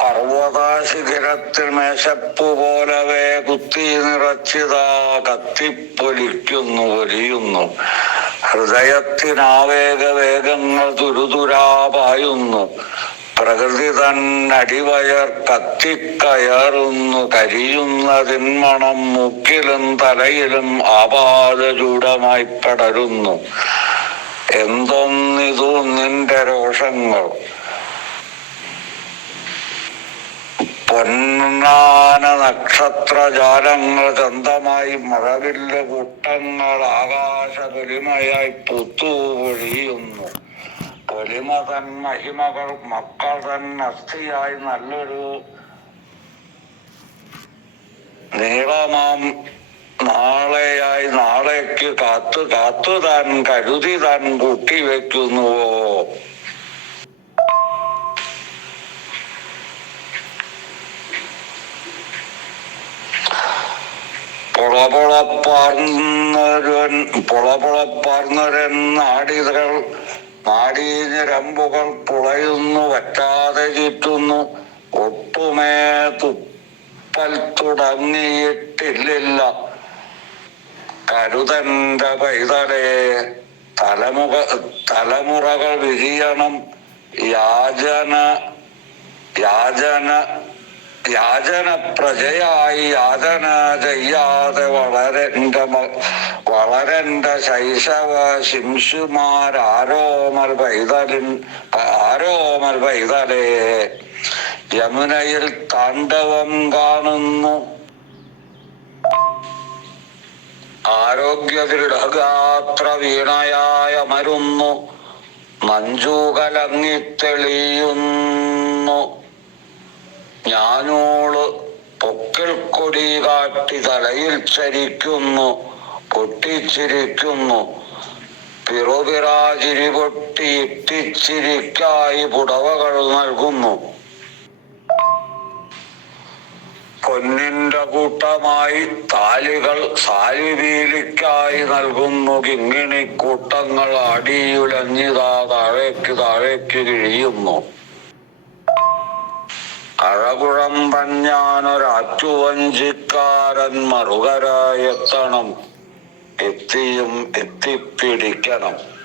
പർവതാശിഖരത്തിൽ മേശപ്പു പോലവേ കുത്തി നിറച്ചിതാ കത്തിപ്പൊലിക്കുന്നു പൊലിയുന്നു. ഹൃദയത്തിനാവേഗ വേഗങ്ങൾ തുരുതുരാ പായുന്നു. പ്രകൃതി തന്നടിവയർ കത്തിക്കയറുന്നു. കരിയുന്നതിൻ മണം മുക്കിലും തലയിലും ആപാദചൂടമായി പടരുന്നു. എന്തൊന്നിതു നിന്റെ രോഷങ്ങൾ? പൊന്നാന നക്ഷത്രജാലങ്ങൾ ചന്തമായി മഴവില്ല് കൂട്ടങ്ങൾ ആകാശ പൊലിമയായി പുത്തു പൊഴിയുന്നു പൊലിമ തൻ മഹിമകൾ മക്കൾ തൻ അസ്ഥിയായി നല്ലൊരു നീളമാം നാളെയായി നാളേക്ക് കാത്തു കാത്തു താൻ കരുതി താൻ കൂട്ടിവെക്കുന്നുവോ? പുളപുളപ്പാർന്നൊരൻ പുളപുളപ്പാർന്നൊരൻ നാടികൾ നാടീഞ്ഞരമ്പുകൾ പുളയുന്നു വറ്റാതെ ചുറ്റുന്നു. ഒട്ടുമേ തുപ്പൽ തുടങ്ങിയിട്ടില്ല കരുതന്റെ പൈതലേ തലമുഖ തലമുറകൾ വിരിയണം. യാചന യാചന യാചന പ്രജയായി യാതന ചെയ്യാതെ വളരണ്ട വളരണ്ട ശൈശവ ശിംശുമാർ ആരോമർ പൈതലിൻ ആരോമൽ പൈതലേ യമുനയിൽ താണ്ഡവം കാണുന്നു. ആരോഗ്യ ദൃഢഗാത്ര വീണയായ മരുന്നു മഞ്ജു കലങ്ങിത്തെളിയുന്നു ഞാനോൾ പൊക്കിൽ കൊടി കാട്ടി തലയിൽ ചരിക്കുന്നു പൊട്ടിച്ചിരിക്കുന്നു. പിറുപിറാചിരി പൊട്ടി ഇട്ടിച്ചിരിക്കായി പുടവകൾ നൽകുന്നു. പൊന്നിന്റെ കൂട്ടമായി താലികൾ സാലിവീലിക്കായി നൽകുന്നു. കിങ്ങിണി കൂട്ടങ്ങൾ അടിയുലഞ്ഞിതാ താഴേക്ക് താഴേക്ക് കിഴിയുന്നു. അഴകുഴം പഞ്ഞാനൊരാറ്റുവഞ്ചിക്കാരൻ മറുകരായെത്തണം. എത്തിയും എത്തിപ്പിടിക്കണം.